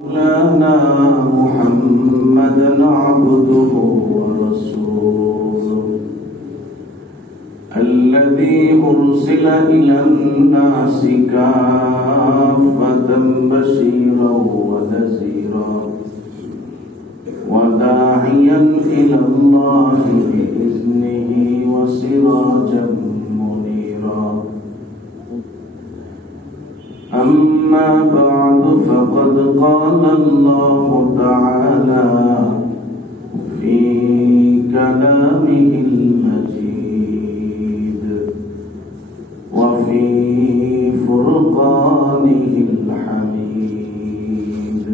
مولانا محمدا عبده ورسوله الذي أرسل إلى الناس كافة بشيرا ونذيرا وداعيا إلى الله بإذنه وسراجا منيرا. أما بعد فقد قال الله تعالى في كلامه المجيد وفي فرقانه الحميد: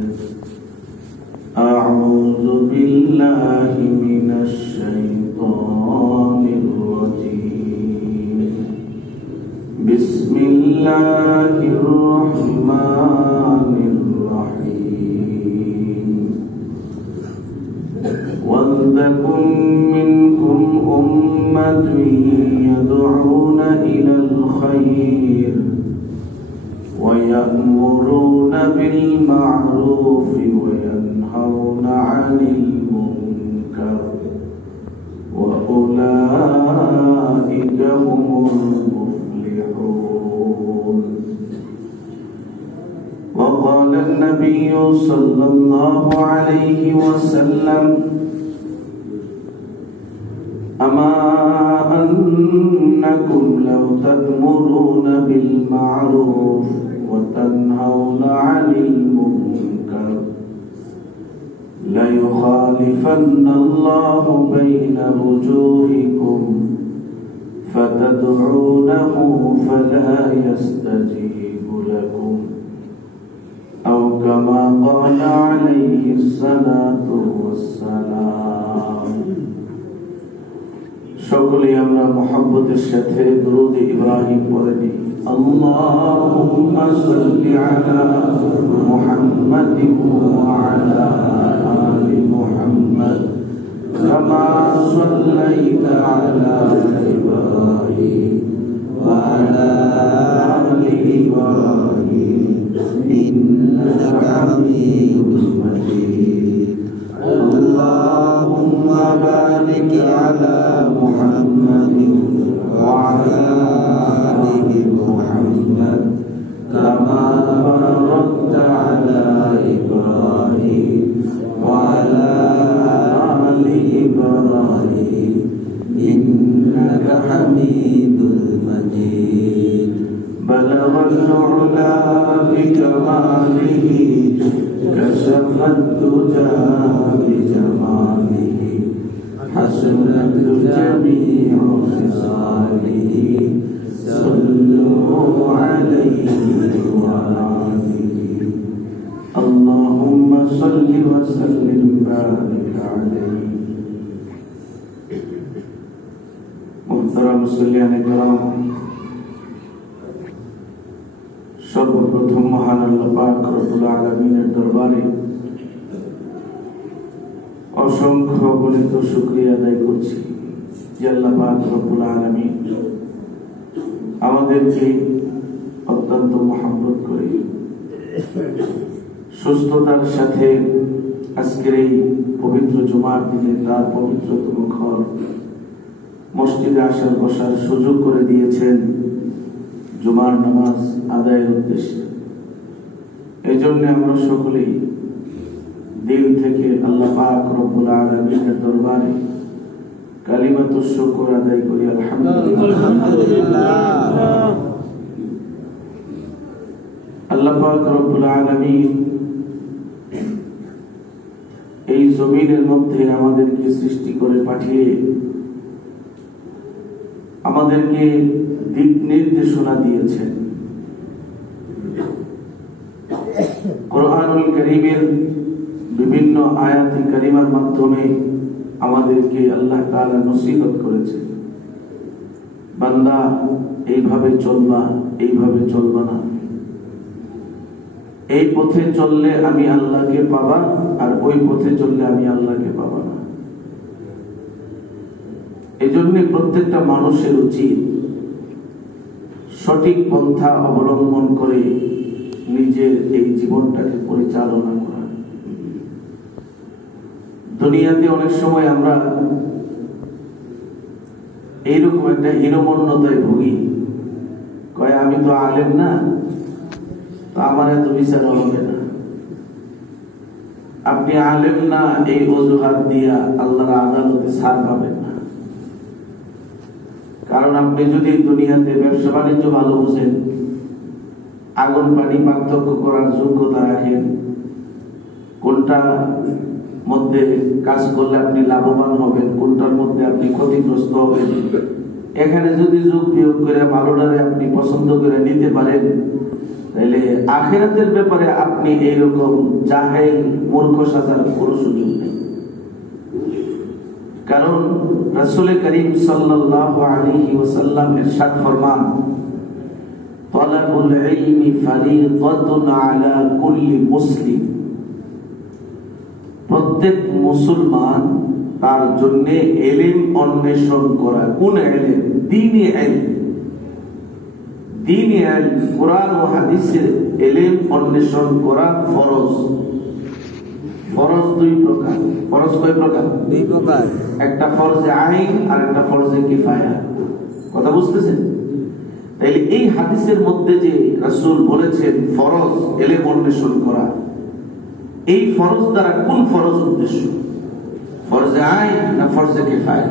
أعوذ بالله من الشيطان الرجيم. بسم الله الرحمن الرحيم. ولتكن منكم أمة يدعون إلى الخير ويأمرون بالمعروف وينهون عن المنكر وأولئك هم المفلحون. وقال النبي صلى الله عليه وسلم: أما أنكم لو تأمرون بالمعروف وتنهون عن المنكر ليخالفن الله بين وجوهكم فتدعونه فلا يستجيب لكم، أو كما قال عليه الصلاة والسلام। সকলে আমরা মুহাব্বতের সাথে দুরূদ ইব্রাহিম পড়ে নিই। আল্লাহুম্মা সাল্লি আলা মুহাম্মাদিন ওয়া আলা আলি মুহাম্মাদ কামা সাল্লাইতা আলা ইব্রাহিম ওয়া আলা আলি ইব্রাহিম ইন্নাকা হামিদুম মাজিদ। আল্লাহুম্মা বারিক আলা محمد وعلى آل محمد كما باركت على إبراهيم وعلى آل إبراهيم إنك حميد مجيد. بلغ العلا بكماله كشف الدجى بجماله حسنت جميع خصاله صلوا عليه وآله. اللهم صل وسلم وبارك عليه. محترم মুসল্লিয়ান کرام, সর্বপ্রথম মহান আল্লাহ পাক রব্বুল আলামিনের দরবারে অসংখ্য অগণিত শুকরিয়া আদায় করছি যে আল্লাহ পাক রব্বুল আলামিন আমাদেরকে অত্যন্ত মহব্বত করে সুস্থতার সাথে আজকের এই পবিত্র জুমার দিনে তার পবিত্রতম ঘর মসজিদে আসার বসার সুযোগ করে দিয়েছেন জুমার নামাজ আদায়ের উদ্দেশ্যে। এই জন্য আমরা সকলেই দিল থেকে আল্লাহ পাক রব্বুল আলামিনের দরবারে কালিমাতুশ শুকর আদায় করি আলহামদুলিল্লাহ। আল্লাহ পাক রব্বুল আলামিন এই জমিনের মধ্যে আমাদেরকে সৃষ্টি করে পাঠিয়ে আমাদেরকে দিক নির্দেশনা দিয়েছেন। কোরআনুল কারীমের বিভিন্ন আয়াতে কারিমার মাধ্যমে আমাদেরকে আল্লাহ তাআলা নসিহত করেছেন, বান্দা এইভাবে চলবা, এইভাবে চলবা না, এই পথে চললে আমি আল্লাহকে পাবা, আর ওই পথে চললে আমি আল্লাহকে পাবা না। এই জন্য প্রত্যেকটা মানুষের উচিত সঠিক পন্থা অবলম্বন করে নিজের এই জীবনটাকে পরিচালনা করা। দুনিয়াতে অনেক সময় আমরা এইরকম একটা হীনমন্যতায় ভুগি, কয় আমি তো আলেম না, তো আমার এত বিচার হবে না। আপনি আলেম না এই অজুহাত দিয়া আল্লাহর আদালতে ছাড় পাবেন না। কারণ আপনি যদি দুনিয়াতে ব্যবসা বাণিজ্য ভালো বুঝেন, আগুন পানি পার্থক্য করার যোগ্যতা রাখেন, কোনটার মধ্যে কাজ করলে আপনি লাভবান হবেন, কোনটার মধ্যে আপনি ক্ষতিগ্রস্ত হবেন, এখানে যদি যোগ বিয়োগ করে ভালোটারে আপনি পছন্দ করে নিতে পারেন, তাহলে আখিরাতের ব্যাপারে আপনি এইরকম জাহেল মূর্খ সাজার কোনো সুযোগ নেই। কারণ রাসূল করিম সাল্লাল্লাহু আলাইহি ওয়াসাল্লাম ইরশাদ ফরমান, তালাবুল ইলমি ফরিদাতুন আলা কুল্লি মুসলিম, প্রত্যেক মুসলমান তার জন্য ইলম অন্বেষণ করা। কোন ইলম? দ্বীনি ইলম। দ্বীনি ইলম, কুরআন ও হাদিসের ইলম অন্বেষণ করা ফরজ। ফরজ দুই প্রকার। ফরজ কয় প্রকার? দুই প্রকার। একটা ফরজে আইন আর একটা ফরজে কিফায়া। কথা বুঝতেছেন? তাইলে এই হাদিসের মধ্যে যে রাসূল বলেছেন ফরজ ইলম অন্বেষণ করা, এই ফরজ দ্বারা কোন ফরজ উদ্দেশ্য? ফরজে আইন না ফরজে কিফায়া?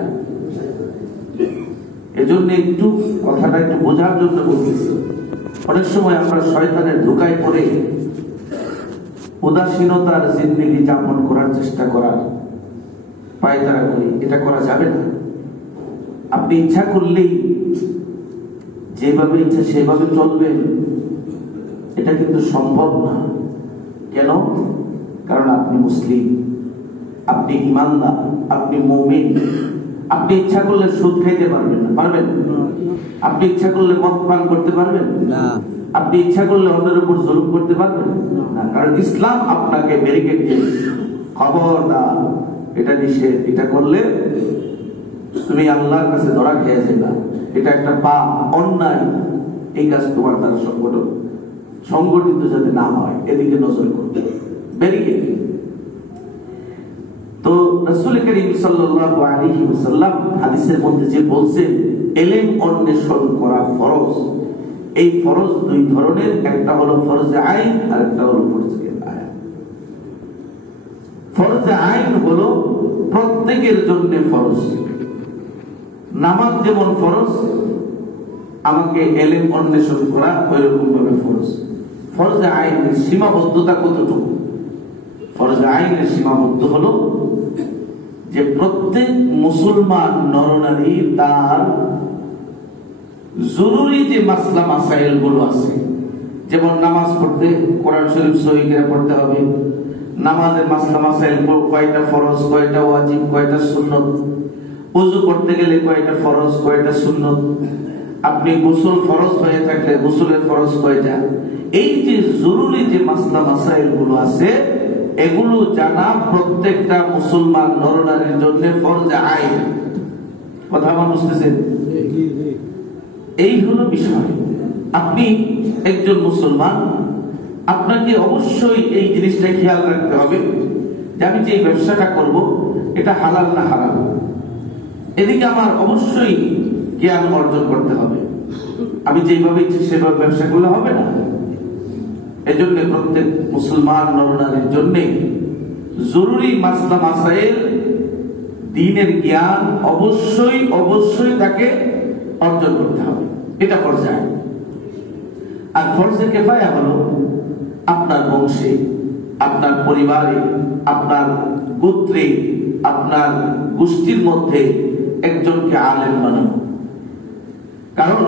এজন্য একটু কথাটা একটু বোঝার জন্য বলতেছি। অনেক সময় আমরা শয়তানের ধোঁকায় পড়ে উদাসীনতার জিন্দেগি যাপন করার চেষ্টা করার পায়তারা করি। এটা করা যাবে না। আপনি ইচ্ছা করলেই যেভাবে ইচ্ছা সেভাবে চলবেন, এটা কিন্তু সম্ভব না। কেন? কারণ আপনি মুসলিম, আপনি ঈমানদার, আপনি মুমিন। আপনি ইচ্ছা করলে সুদ খাইতে পারবেন না, পারবেন? আপনি ইচ্ছা করলে মদ পান করতে পারবেন না। আপনি ইচ্ছা করলে অন্যের উপর জুলুম করতে পারবেন না। কারণ ইসলাম আপনাকে ব্যারিকেড দিয়েছে, খবরদার এটা নিষেধ, এটা করলে তুমি আল্লাহর কাছে ধরা খেয়ে যাবে, এটা একটা পাপ, অন্যায়, এই কাজ তোমার দ্বারা সংগঠিত যাতে না হয় এদিকে নজর করতে ব্যারিকেড। তো রাসূল করিম সাল্লাল্লাহু আলাইহি ওয়াসাল্লাম হাদিসের মধ্যে যে বলছেন ইলম অন্বেষণ করা ফরজ, এই ফরজ দুই ধরনের, একটা হলো ফরজে আইন আর একটা হলো ফরজে কিফায়া। ফরজে আইন হলো প্রত্যেকের জন্য ফরজ। নামাজ যেমন ফরজ, আমাকে ইলম অন্বেষণ করা ওইরকম ভাবে ফরজ। ফরজে আইনের সীমাবদ্ধতা কতটুকু? ফরজে আইনের সীমাবদ্ধ হলো যে প্রত্যেক মুসলমান নরনারী তার জরুরি যে মাসলা মাসাইল গুলো আছে, যেমন নামাজ পড়তে কোরআন শরীফ সহিহ করে পড়তে হবে, নামাজের মাসলা মাসাইল কয়টা ফরজ, কয়টা ওয়াজিব, কয়টা সুন্নত, ওযু করতে গেলে কয়টা ফরজ, কয়টা সুন্নত, আপনি গোসল ফরজ হয়ে থাকলে গোসলের ফরজ কয়টা, এই যে জরুরি যে মাসলা মাসাইল গুলো আছে, এগুলো জানা প্রত্যেকটা মুসলমান নরনারীর জন্য ফরজে আইন। কথা আমার বুঝতেছেন? এই হলো বিষয়। আপনি একজন মুসলমান, আপনাকে অবশ্যই এই জিনিসটা খেয়াল রাখতে হবে যে আমি যে ব্যবসাটা করব এটা হালাল না হারাম, এদিকে আমার অবশ্যই জ্ঞান অর্জন করতে হবে। আমি যেভাবে ইচ্ছে সেভাবে ব্যবসা করলে হবে না। এজন্য প্রত্যেক মুসলমান নরনারীর জন্য জরুরি মাসলা মাসাইল, দ্বীনের জ্ঞান অবশ্যই অবশ্যই তাকে অর্জন করতে হবে। এটা ফরজে আইন। আর ফরজে কিফায়া হলো আপনার বংশে, আপনার পরিবারে, আপনার গোত্রে, আপনার গোষ্ঠীর মধ্যে একজনকে আলেম বানানো। কারণ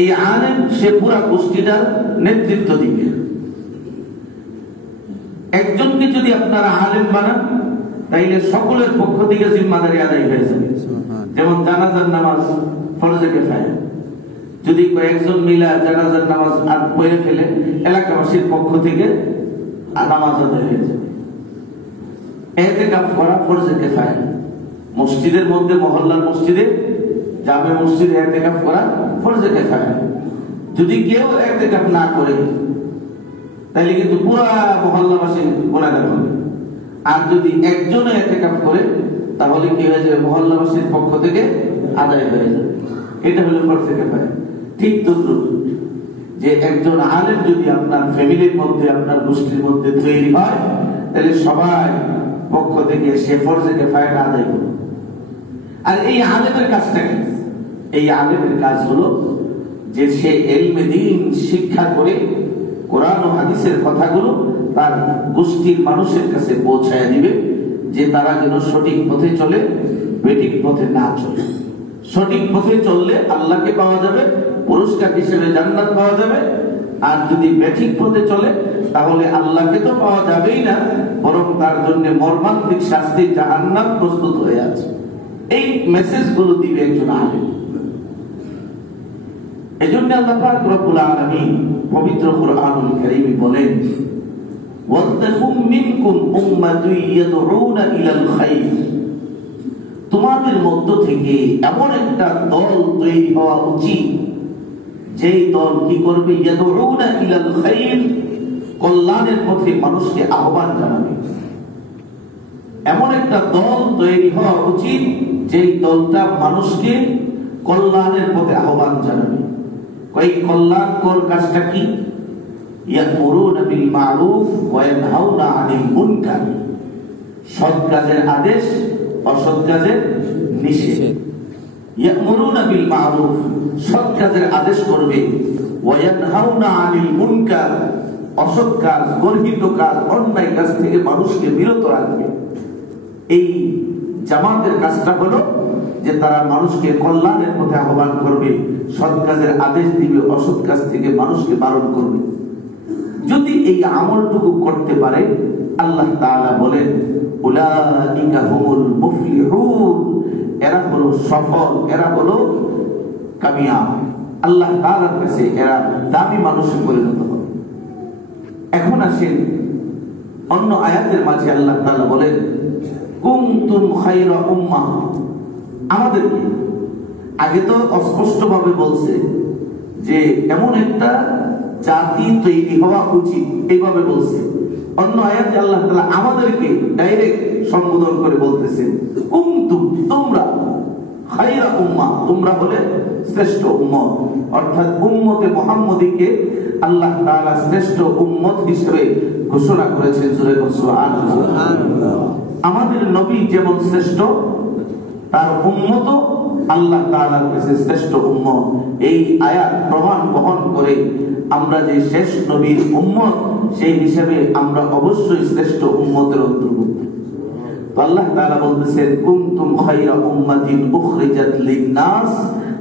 এই আলেম সে পুরা গোষ্ঠীটার নেতৃত্ব দিবে। একজনকে যদি আপনারা আলেম বানান, তাইলে সকলের পক্ষ থেকে জিম্মাদারি আদায় হয়ে যাবে। যেমন জানাজার নামাজ ফরজে কিফায়া, যদি কয়েকজন মিলা জানাজার নামাজ আর পড়ে ফেলে, এলাকাবাসীর পক্ষ থেকে নামাজ আদায় হয়ে যাবে। ইতিকাফ করা ফরজে কিফায়া, মসজিদের মধ্যে, মহল্লার মসজিদে, জামে মসজিদে ইতিকাফ করা ফরজে কিফায়া। যদি কেউ ইতিকাফ না করে, তাহলে কিন্তু পুরা মহল্লাবাসী গুনাহগার হবে। আর যদি একজনে ইতিকাফ করে তাহলে কি হয়ে যাবে, মহল্লাবাসীর পক্ষ থেকে আদায় হয়ে যাবে। এটা হলো ফরজে কিফায়া। ঠিক তদ্রুপ যে একজন আলেম যদি আপনার ফ্যামিলির মধ্যে, আপনার গোষ্ঠীর মধ্যে তৈরি হয়, তাহলে সবাই পক্ষ থেকে সে ফরজে কিফায়াটা আদায় করবে। আর এই আলেমের কাজটা কি? এই আলেমের কাজ হলো যে সে ইলমে দ্বীন শিক্ষা করে কোরআন ও হাদিসের কথাগুলো তার গোষ্ঠীর মানুষের কাছে পৌঁছায় দিবে, যে তারা যেন সঠিক পথে চলে, বেঠিক পথে না চলে। সঠিক পথে চললে আল্লাহকে পাওয়া যাবে, পুরস্কার হিসেবে জান্নাত পাওয়া যাবে। আর যদি বেঠিক পথে চলে তাহলে আল্লাহকে তো পাওয়া যাবেই না, বরং তার জন্য মর্মান্তিক শাস্তি জাহান্নাম প্রস্তুত হয়ে আছে। এই মেসেজগুলো দিবে একজন আলেম। এজন্য আল্লাহ পাক রব্বুল আলামিন পবিত্র কুরআনুল কারীমে বলেন, ওয়ালতাকুম মিনকুম উম্মাতুন ইয়াদউনা ইলাল খায়র, তোমাদের মধ্য থেকে এমন একটা দল তৈরি হওয়া উচিত যেই দল কি করবে, ইয়াদউনা ইলাল খায়র, কল্যাণের পথে মানুষকে আহ্বান জানাবে। এমন একটা দল তৈরি হওয়া উচিত যেই দলটা মানুষকে কল্যাণের পথে আহ্বান জানাবে। এই কল্যাণকর কাজটা কি? ইয়ামুরুনা বিল মারুফ ওয়া ইয়ানহাউনা আনিল মুনকার, সৎ কাজের আদেশ, অসৎ কাজের নিষেধ। ইয়ামুরুনা বিল মারুফ, সৎ কাজের আদেশ করবে, ওয়া ইয়ানহাউনা আনিল মুনকার, অসৎ কাজ, গর্হিত কাজ, অন্যায় কাজ থেকে মানুষকে বিরত রাখবে। এই জামাতের কাজটা হলো যে তারা মানুষকে কল্যাণের পথে আহ্বান করবে, সৎ কাজের আদেশ দিবে, অসৎ কাজ থেকে মানুষকে বারণ করবে। যদি এই আমলটুকু করতে পারে, আল্লাহ তাআলা বলেন, উলাইকা হুমুল মুফলিহুন, এরা হলো সফল, এরা হলো কামিয়াব। আল্লাহ তাআলার কাছে এরা দামি মানুষে পরিণত হবে। এখন আসেন অন্য আয়াতের মাঝে আল্লাহ তাআলা বলেন, কুনতুম খায়রা উম্মাহ, আমাদেরকে আগে তো অস্পষ্টভাবে বলছে যে এমন একটা জাতি তৈরি হওয়া উচিত, এইভাবে বলছে। অন্য আয়াতে আল্লাহ তাআলা আমাদেরকে ডাইরেক্ট সম্বোধন করে বলতেছেন, কুনতুম, তোমরা, খায়রা উম্মাহ, তোমরা হলে শ্রেষ্ঠ উম্মত। অর্থাৎ উম্মতে মুহাম্মদীকে আল্লাহ তাআলা শ্রেষ্ঠ উম্মত হিসেবে ঘোষণা করেছেন। জোরে বলুন সুবহানাল্লাহ। আমাদের নবী যেমন শ্রেষ্ঠ, তার উম্মত আল্লাহ তাআলার কাছে শ্রেষ্ঠ উম্মত। এই আয়াত প্রমাণ বহন করে আমরা যে শেষ নবীর উম্মত, সেই হিসাবে আমরা অবশ্যই শ্রেষ্ঠ উম্মতের অন্তর্ভুক্ত। আল্লাহ তাআলা বলতেছেন, কুনতুম খায়রা উম্মাতিন উখরিজাত লিন-নাস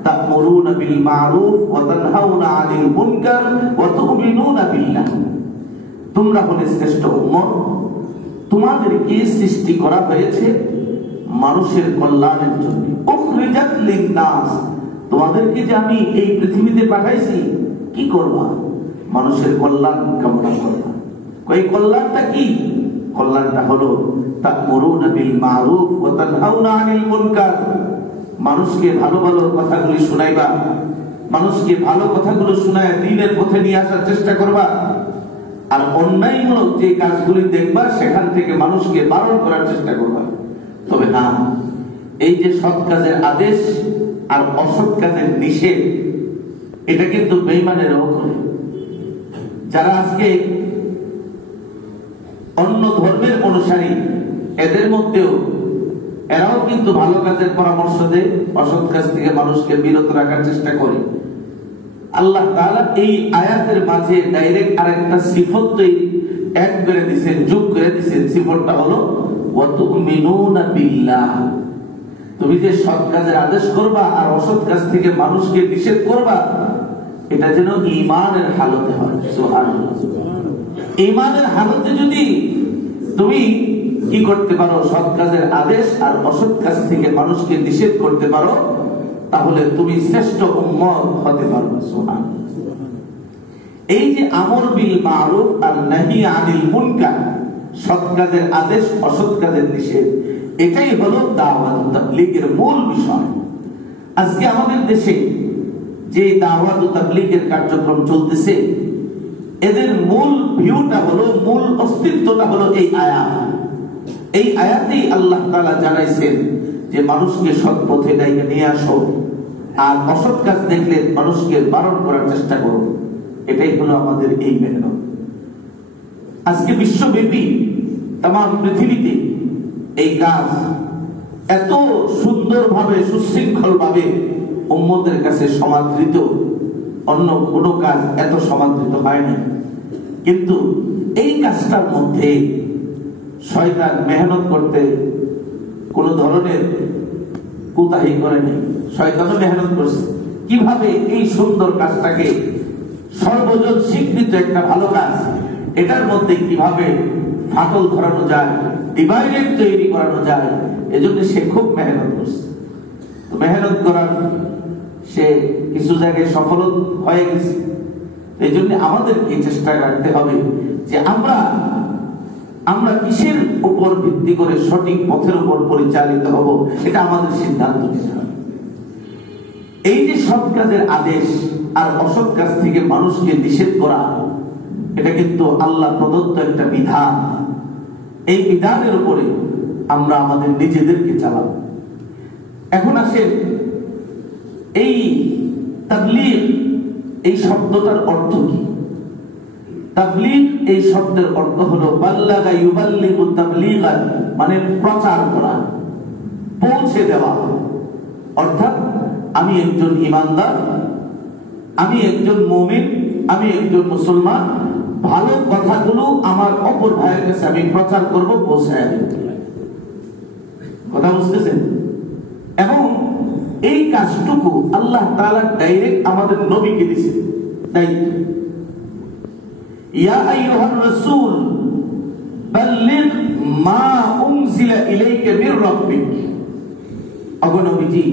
তা'মুরুনা বিল মা'রুফ ওয়া তানহাউনা আনিল মুনকার ওয়া তু'মিনুনা বিল্লাহ, তোমরা হলে শ্রেষ্ঠ উম্মত, তোমাদেরকে সৃষ্টি করা হয়েছে মানুষের কল্যাণের জন্য। উখরিজাত লিন-নাস, তোমাদেরকে যে আমি এই পৃথিবীতে পাঠাইছি, কি করবা? মানুষের কল্যাণ কামনা করবা। এই কল্যাণটা কি? কল্যাণটা হলো তা'মুরুনা বিল মা'রুফ ওয়া তানহাউনা আনিল মুনকার, মানুষকে ভালো ভালো কথাগুলি শোনাইবা, মানুষকে ভালো কথাগুলো শোনায় দ্বীনের পথে নিয়ে আসার চেষ্টা করবা। আর অন্যায়মূলক যে কাজগুলি দেখবা, সেখান থেকে মানুষকে বারণ করার চেষ্টা করবা। তবে না, এই যে সৎ কাজের আদেশ আর অসৎ কাজের নিষেধ, এটা কিন্তু বেঈমানেরাও করে। যারা আজকে অন্য ধর্মের অনুসারী, এদের মধ্যেও এরাও কিন্তু ভালো কাজের পরামর্শ দেয়, অসৎ কাজ থেকে মানুষকে বিরত রাখার চেষ্টা করে। আল্লাহ তাআলা এই আয়াতের মাঝে ডাইরেক্ট আরেকটা সিফত অ্যাড করে দিয়েছেন, যোগ করে দিয়েছেন। সিফতটা হলো ওয়া তু'মিনুনা বিল্লাহ, তুমি যে সৎ কাজের আদেশ করবা আর অসৎ কাজ থেকে মানুষকে নিষেধ করবা, এটা যেন ঈমানের হালতে হয়। সুবহানাল্লাহ। ঈমানের হালতে যদি তুমি কি করতে পারো, সৎ কাজের আদেশ আর অসৎ কাজ থেকে মানুষকে নিষেধ করতে পারো, তাহলে তুমি শ্রেষ্ঠ উম্মত হতে পারবে। সুবহানাল্লাহ। এই যে আমর বিল মারুফ আর নাহি আনিল মুনকার, সৎ কাজের আদেশ, অসৎ কাজের নিষেধ, এটাই হলো দাওয়াত তাবলীগের মূল বিষয়। আজকে আমাদের দেশে যে দাওয়াত তাবলীগের কার্যক্রম চলতেছে, এদের মূল ভিউটা হলো, মূল অস্তিত্বটা হলো এই আয়াত। এই আয়াতেই আল্লাহ তাআলা জানাইছেন যে মানুষকে সৎ পথে নিয়ে আসো, আর অসৎ কাজ দেখলে মানুষকে বারণ করার চেষ্টা করো। এটাই হলো আমাদের এই মেহনত। আজকে বিশ্বব্যাপী তাম পৃথিবীতে এই কাজ এত সুন্দরভাবে সুশৃঙ্খলভাবে উম্মতের কাছে সমাদৃত, অন্য কোনো কাজ এত সমাদৃত হয় না। কিন্তু এই কাজটার মধ্যে শয়তান মেহনত করতে কোন ধরনের কুতাহি করে নাই। শয়তানও মেহনত করছে কিভাবে এই সুন্দর কাজটাকে সর্বজন স্বীকৃত একটা ভালো কাজ, এটার মধ্যে কিভাবে ফাটল ধরানো যায়, ডিভাইডেড তৈরি করানো যায়। এজন্য সে খুব মেহনত করছে। মেহনত করার সে কিছু জায়গায় সফল হয়ে গেছে। এই জন্য আমাদেরকে চেষ্টা রাখতে হবে যে আমরা কিসের উপর ভিত্তি করে সঠিক পথের উপর পরিচালিত হব, এটা আমাদের সিদ্ধান্ত নিতে হবে। এই যে সৎ কাজের আদেশ আর অসৎ কাজ থেকে মানুষকে নিষেধ করা, এটা কিন্তু আল্লাহ প্রদত্ত একটা বিধান। এই বিধানের উপরে আমরা আমাদের নিজেদেরকে চালাবো। এখন আসেন, এই তাবলীগ এই শব্দটার অর্থ কি? তাবলীগ এই শব্দের অর্থ হলো বাল্লাগা ইউবাল্লিগু তাবলীগান, মানে প্রচার করা, পৌঁছে দেওয়া। অর্থাৎ আমি একজন ঈমানদার, আমি একজন মুমিন, আমি একজন মুসলমান, ভালো কথাগুলো আমার অপর ভাইয়ের কাছে আমি প্রচার করব, পৌঁছায় দেব। কথা বুঝতেছেন? এবং এই কাজটুকু আল্লাহ তাআলা ডাইরেক্ট আমাদের নবীকে দিয়েছেন দায়িত্ব। ইয়া আইয়ুহার রাসূল বাল্লিগ মা উনজিলা ইলাইকা মির রাব্বিক। ওগো নবীজি,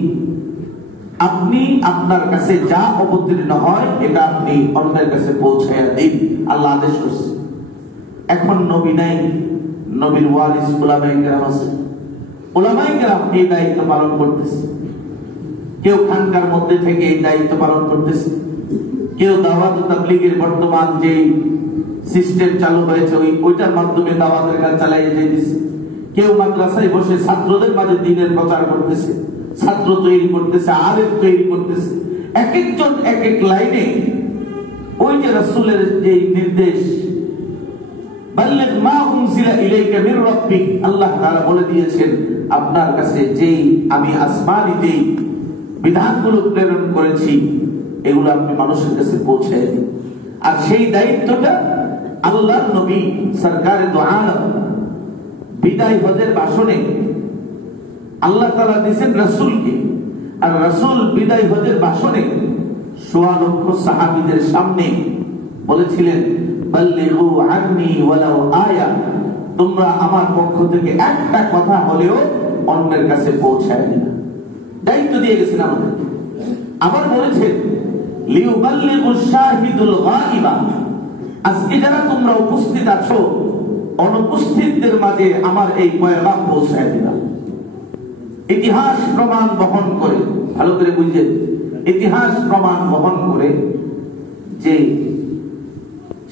আপনি আপনার কাছে যা অবতীর্ণ হয় এটা আপনি অন্যের কাছে পৌঁছায়া দিন, আল্লাহ আদেশ করছে। এখন নবী নাই, নবীর ওয়ারিস উলামায়ে কেরাম আছে। উলামায়ে কেরাম এই দায়িত্ব পালন করতেছে। কেউ খানকার মধ্যে থেকে এই দায়িত্ব পালন করতেছে, কেউ দাওয়াত ও তাবলীগের বর্তমান যে সিস্টেম চালু হয়েছে ওইটার মাধ্যমে দাওয়াতের কাজ চালিয়ে যাইতেছে। কেউ মাদ্রাসায় বসে ছাত্রদের মাঝে দ্বীনের প্রচার করতেছে, ছাত্র তৈরি করতেছে, আলেম তৈরি করতেছে। এক একজন এক এক লাইনে ওই যে রাসূলের যে নির্দেশ, বাল্লিগ মা উনজিলা ইলাইকা মির রাব্বিক, আল্লাহ তাআলা বলে দিয়েছেন আপনার কাছে যেই আমি আসমানী যেই বিধানগুলো প্রেরণ করেছি এগুলো আপনি মানুষের কাছে পৌঁছে দিন। আর সেই দায়িত্বটা আল্লাহর নবী সরকারে দো আলম বিদায় হজের ভাষণে আল্লাহ তাআলা দিয়েছেন রাসূলকে। আর রাসূল বিদায় হজের ভাষণে ১৬ লক্ষ সাহাবীদের সামনে বলেছিলেন, বাল্লিগু আন্নী ওয়ালাউ আয়া, তোমরা আমার পক্ষ থেকে একটা কথা হলেও অন্যের কাছে পৌঁছায় দিন। দায়িত্ব দিয়ে গেছেন আমাদের। আবার বলেছেন লিউবাল্লিগুশ শাহিদুল গায়িবা, আজকে যারা তোমরা উপস্থিত আছো অনুপস্থিতদের মাঝে আমার এই পয়গাম পৌঁছায় দিলাম। ইতিহাস প্রমাণ বহন করে, ভালো করে বুঝলেন, ইতিহাস প্রমাণ বহন করে যে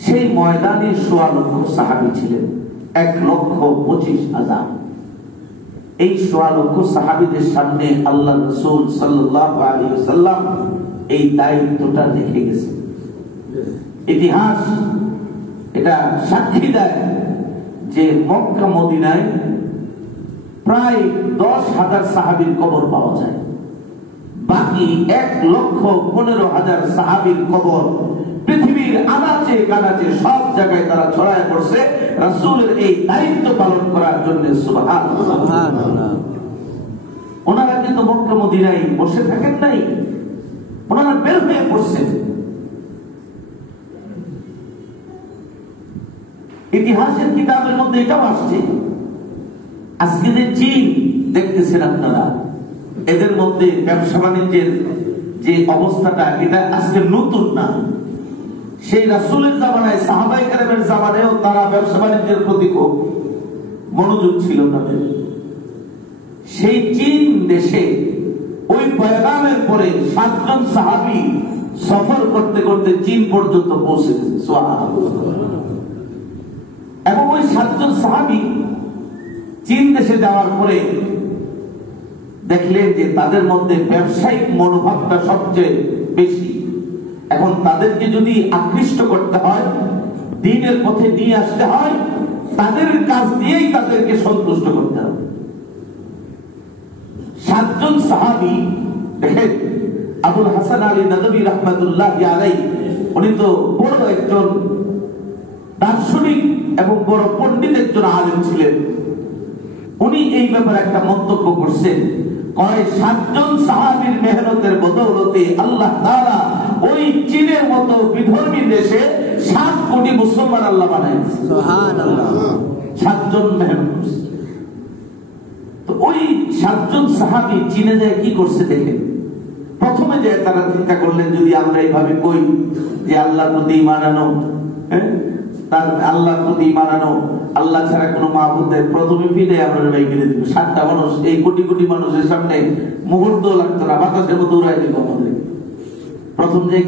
সেই ময়দানে ১৬ লক্ষ সাহাবী ছিলেন, ১,২৫,০০০। এই ১৬ লক্ষ সাহাবীদের সামনে আল্লাহ রাসূল সাল্লাল্লাহু আলাইহি ওয়াসাল্লাম এই দায়িত্বটা রেখে গেছেন। ইতিহাস এটা সাক্ষী দেয় যে মক্কা মদিনায় প্রায় ১০,০০০ সাহাবীর কবর পাওয়া যায়, বাকি ১,১৫,০০০ সাহাবীর কবর পৃথিবীর আনাচে কানাচে সব জায়গায় তারা ছড়ায় পড়ছে রাসূলের এই দায়িত্ব পালন করার জন্য। সুবহানাল্লাহ। ওনারা কিন্তু মক্কা মদিনায় বসে থাকেন নাই, ওনারা বের হয়ে পড়ছেন। ইতিহাসের কিতাবের মধ্যে এটাও আসছে। আজকে যে চীন দেখতেছেন আপনারা, এদের মধ্যে ব্যবসা বাণিজ্যের যে অবস্থাটা, এটা আজকে নতুন না। সেই রাসূলের জামানায়, সাহাবায়ে কেরামের জামানায়ও তারা ব্যবসা বাণিজ্যের প্রতি খুব মনোযোগ ছিল তাদের। সেই চীন দেশে ওই পয়গামের পরে ৭ জন সাহাবী সফর করতে করতে চীন পর্যন্ত পৌঁছে গেছে। সুবহানাল্লাহ। এবং ওই ৭ জন সাহাবী চীন দেশে যাওয়ার পরে দেখলেন যে তাদের মধ্যে ব্যবসায়িক মনোভাবটা সবচেয়ে বেশি। এখন তাদেরকে যদি আকৃষ্ট করতে হয়, দ্বীনের পথে নিয়ে আসতে হয়, তাদের কাজ দিয়েই তাদেরকে সন্তুষ্ট করতে হবে। 7 জন সাহাবী, দেখেন আবুল হাসান আলী নদভী রাহমাতুল্লাহি আলাইহি, উনি তো বড় একজন দার্শনিক এবং বড় পণ্ডিত একজন আলেম ছিলেন। উনি এই ব্যাপারে একটা মন্তব্য করছেন, কয় 7 জন সাহাবীর মেহনতের বদৌলতে আল্লাহ তাআলা ওই চীনের মতো বিধর্মী দেশে 7 কোটি মুসলমান আল্লাহ বানাইছে। সুবহানাল্লাহ। 7 জন মেহনত করছে। তো ওই 7 জন সাহাবী চীনে যায় কি করছে দেখেন। প্রথমে যে তারা চিন্তা করলেন, যদি আমরা এইভাবে কই যে আল্লাহর প্রতি ঈমান আনো, তার আল্লাহর প্রতি ঈমান আনো, আল্লাহ ছাড়া কোনো মাবুদের, প্রথমে ফিরে আমরা ভাই মেরে দিব। 7টা মানুষ, এই কোটি কোটি মানুষের সামনে মুহূর্ত লাগতো না, বাতাসের মতো উড়াই দিব আমাদের। প্রথম যে